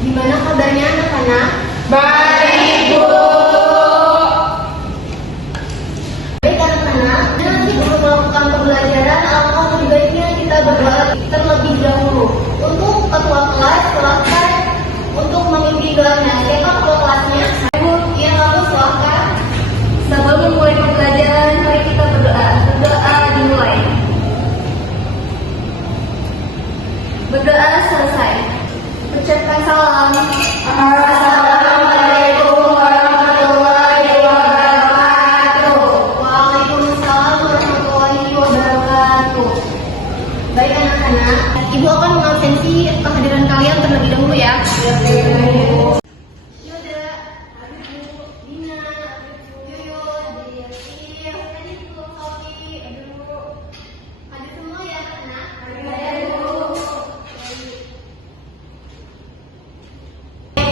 Gimana kabarnya anak-anak? Baik, Bu. Baik anak-anak, nanti sebelum melakukan pembelajaran, alangkah lebih baiknya kita berdoa terlebih dahulu. Untuk ketua kelas, silakan untuk memimpin doanya. Siapa ketua kelasnya? Ibu, ya lalu silakan. Sebelum memulai pembelajaran, mari kita berdoa. Berdoa dimulai. Berdoa selesai. Ucapkan salam. Assalamualaikum warahmatullahi wabarakatuh. Waalaikumsalam warahmatullahi wabarakatuh. Baik anak-anak, Ibu akan mengabsensi kehadiran kalian terlebih dahulu ya. Yoda, Abibu, Dina, Yuyun, Yasir, Adikku, Sofi, Abibu. Hadir semua ya anak-anak.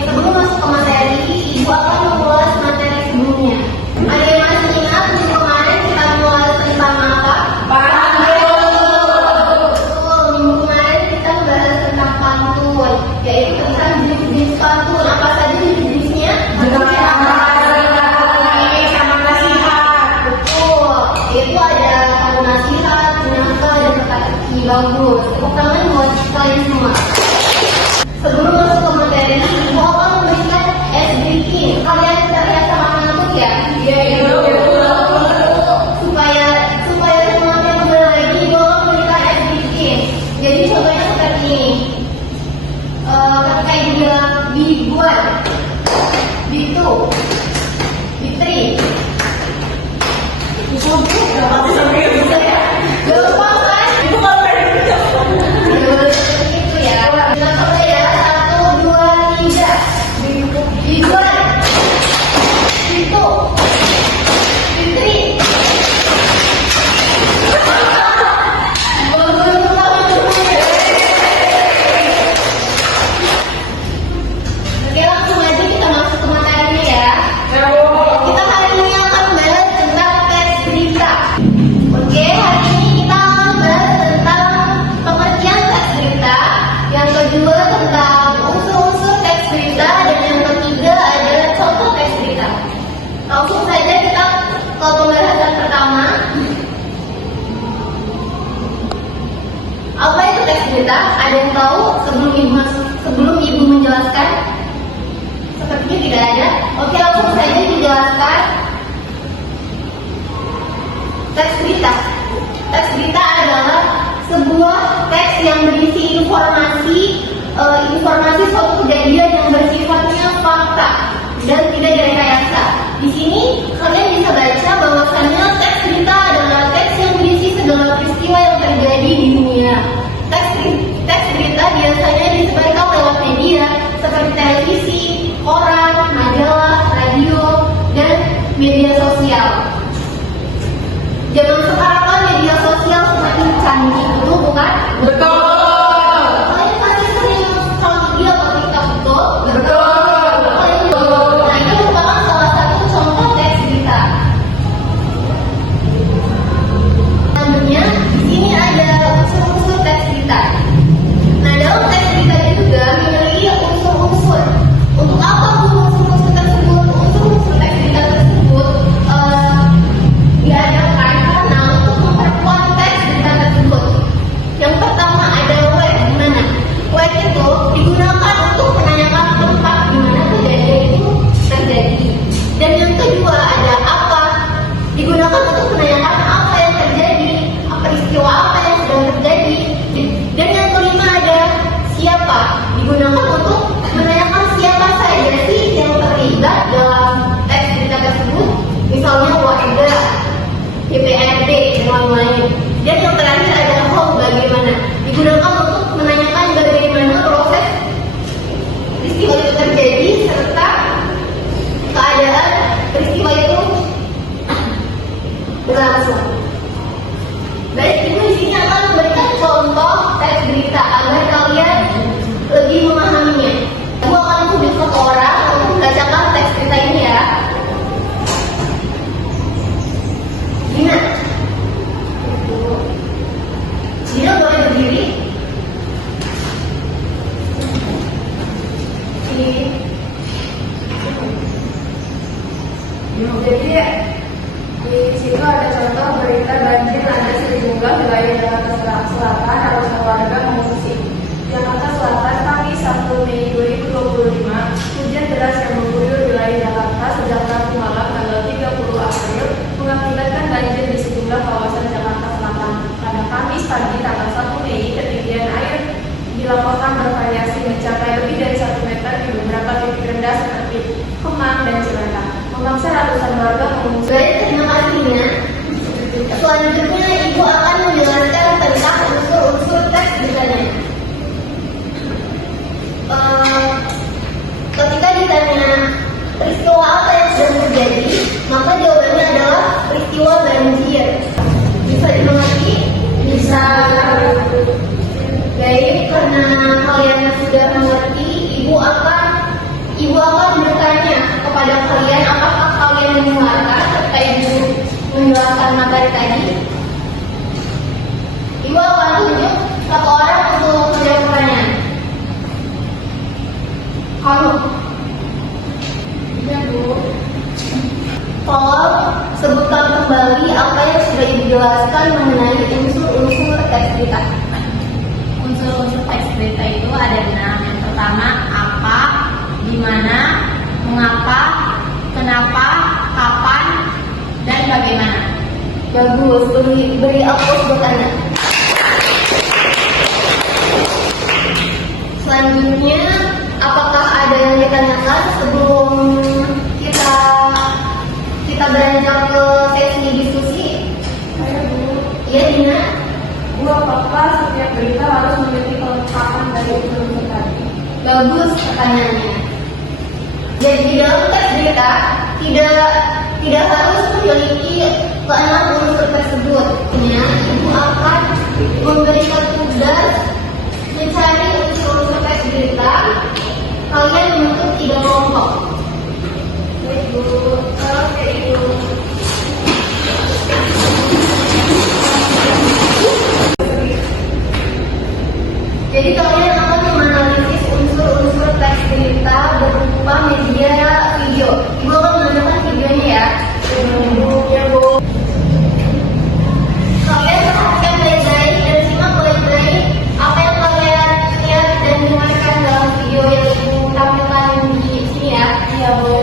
Sebelum masuk ke materi, Ibu akan mengulas materi sebelumnya. Ada yang masih ingat minggu kemarin kita mengulas tentang apa? Betul, minggu kemarin kita membahas tentang pantun, yaitu tentang jenis-jenis pantun. Apa saja jenis-jenisnya? Betul, yaitu ada pantun nasihat, jenaka, dan teka-teki. Bagus, tepuk tangan buat kalian semua. Sebelum masuk ke materi, Ibu akan memberikan ice breaking. Kalian terlihat sama mengantuk ya? Iya. Supaya semuanya kembali lagi, Ibu akan memberikan ice breaking. Jadi contohnya seperti ini. Ketika Ibu bilang big one, big two, big three. Gampang kan? Itu ya. Kita coba ya. 1, 2, 3. Big one, big two, big three. Oke, langsung aja kita masuk ke materinya ya. Kita hari ini akan membahas tentang teks berita. Oke, hari ini kita akan membahas tentang pengertian teks berita. Yang kedua tentang unsur-unsur teks berita, dan yang ketiga adalah contoh teks berita. Langsung saja kita ke pembahasan pertama. Apa itu teks berita? Ada yang tahu sebelum Ibu menjelaskan? Sepertinya tidak ada. Oke, langsung saja dijelaskan. Teks berita. Teks berita adalah sebuah teks yang berisi informasi suatu kejadian yang bersifatnya fakta dan tidak direkayasa. Di sini kalian bisa baca bahwasannya teks berita adalah teks yang berisi segala peristiwa yang terjadi di dunia. Teks berita biasanya disebarkan lewat media seperti televisi, koran, majalah, radio, dan media sosial. Zaman sekarang kan media sosial semakin canggih, betul bukan? Betul. Kalian pasti sering social media atau TikTok, betul? Betul. Nah, ini merupakan salah satu contoh teks berita. Selanjutnya, di sini ada unsur-unsur teks berita. Nah, dalam teks berita juga memiliki unsur-unsur. Untuk apa unsur-unsur tersebut? Unsur-unsur teks berita tersebut diadakan karena untuk memperkuat teks berita tersebut. Yang pertama ada web. Gimana? Web itu digunakan untuk menanyakan tempat di mana kejadian itu terjadi. Dan yang kedua ada apa. Digunakan untuk menanyakan apa yang terjadi, peristiwa apa yang sedang terjadi. Dan yang kelima ada siapa. Digunakan untuk menanyakan siapa saja sih yang terlibat dalam teks berita tersebut. Misalnya warga, DPRD, dan lain-lain. Dan yang terakhir ada how, bagaimana. Digunakan untuk menanyakan bagaimana proses peristiwa itu terjadi serta keadaan peristiwa itu berlangsung. Baik, Ibu di sini akan memberikan contoh teks berita agar kalian lebih memahaminya. Hujan deras yang mengguyur wilayah Jakarta sejak Rabu malam tanggal 30 April mengakibatkan banjir di sejumlah kawasan Jakarta Selatan. Pada Kamis pagi tanggal 1 Mei, ketinggian air dilaporkan bervariasi mencapai lebih dari 1 meter di beberapa titik rendah seperti Kemang dan Cilandak, memaksa ratusan warga mengungsi. Baik, terima kasih Nina. Selanjutnya Ibu akan menjelaskan tentang unsur-unsur tes ditanya. Ketika ditanya peristiwa apa yang sedang terjadi, maka jawabannya adalah peristiwa banjir. Bisa dimengerti? Bisa. Baik, karena kalian sudah mengerti, Ibu akan bertanya kepada kalian apakah kalian mendengarkan serta Ibu menjelaskan materi tadi. Ibu akan tunjuk satu orang untuk menjawab pertanyaan. Kamu. Ya, Bu. Tolong sebutkan kembali apa yang sudah Ibu jelaskan mengenai unsur-unsur teks berita. Unsur-unsur teks berita itu ada 6. Yang pertama, apa, di mana, mengapa, kenapa, kapan, dan bagaimana. Bagus, beri aplaus buat Anda. Selanjutnya, apakah ada yang ditanyakan sebelum kita beranjak ke sesi diskusi? Saya, Bu. Iya, Dina. Bu, apakah setiap berita harus memiliki kelengkapan dari unsur tadi? Bagus pertanyaannya. Jadi di dalam teks berita tidak harus memiliki ke-6 unsur tersebut. Ibu akan memberikan tugas mencari unsur-unsur teks berita. Kalian membentuk 3 kelompok. Baik, Bu. Oke, Ibu. Jadi kalian akan menganalisis unsur-unsur teks berita berupa media video. Ibu akan menunjukkan videonya ya. Ya, Bu. Kalian perhatikan baik-baik dan simak baik-baik apa yang kalian lihat dan dengarkan dalam video yang Ibu tampilkan di sini ya. Iya, Bu.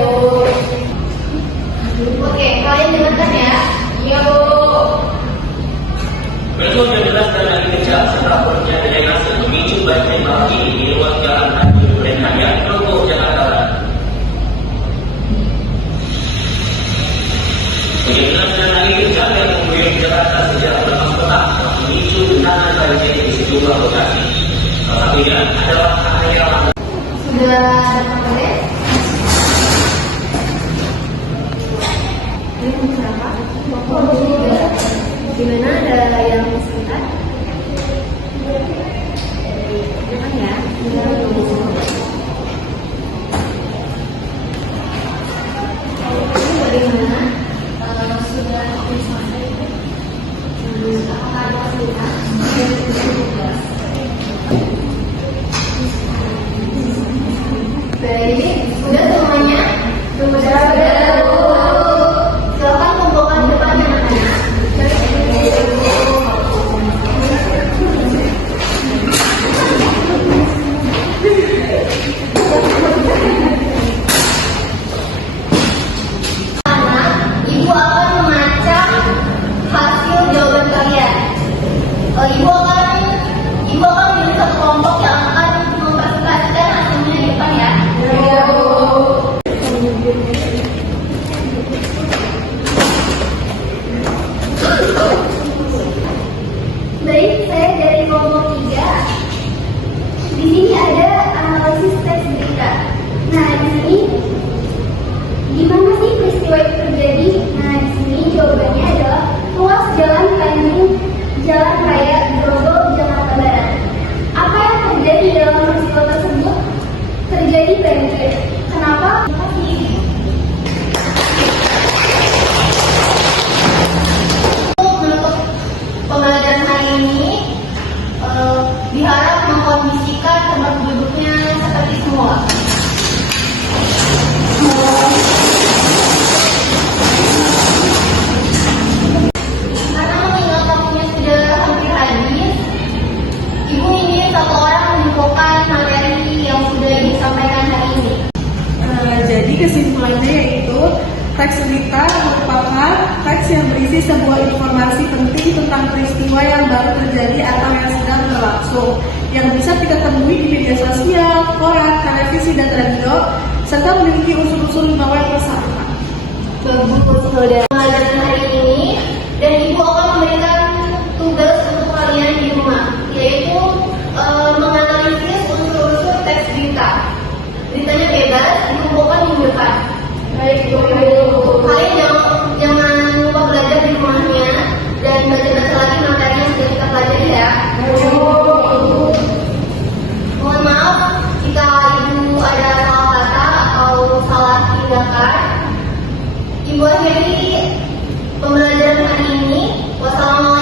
Oke, kalian dengarkan ya. Iya, Bu. Berikut 12 dan lagi kecil serta perutnya drainase memicu banjir malam ini di ruas jalan Tanjung Raya, Grogol, Jakarta Barat. 12 dan lagi kecil yang mengguyur Jakarta sejak berapa petang memicu genangan banjir di sejumlah lokasi. Salah satunya adalah area Sudah datang menit. Ini berapa? Di mana ada yang sebentar? Depan ya. Ini bagaimana? Sudah selesai. Apakah ada kesulitan? Baik, sudah semuanya? Sudah. Silakan kumpulkan depan anak-anak. Ibu akan memacak hasil jawaban kalian. Ibu akan pilih satu kelompok yang akan mempresentasikan hasilnya di depan ya. Iya, Bu. Baik, saya dari kelompok 3. Di sini ada analisis teks berita. kesimpulannya yaitu teks berita merupakan teks yang berisi sebuah informasi penting tentang peristiwa yang baru terjadi atau yang sedang berlangsung, yang bisa kita temui di media sosial, koran, televisi, dan radio, serta memiliki unsur-unsur lembaga yang bersama. Bagus, saudara. Pelajaran hari ini, dan ibu akan memberikan tugas untuk kalian di rumah, yaitu menganalisis unsur-unsur teks berita. Beritanya bebas, dikumpulkan minggu depan. Baik, ibu. Kalian jangan lupa belajar di rumahnya dan baca-baca lagi materi yang sudah kita pelajari ya. Mohon maaf jika ibu ada salah kata atau salah tindakan. Ibu akhiri pembelajaran hari ini. Wassalamualaikum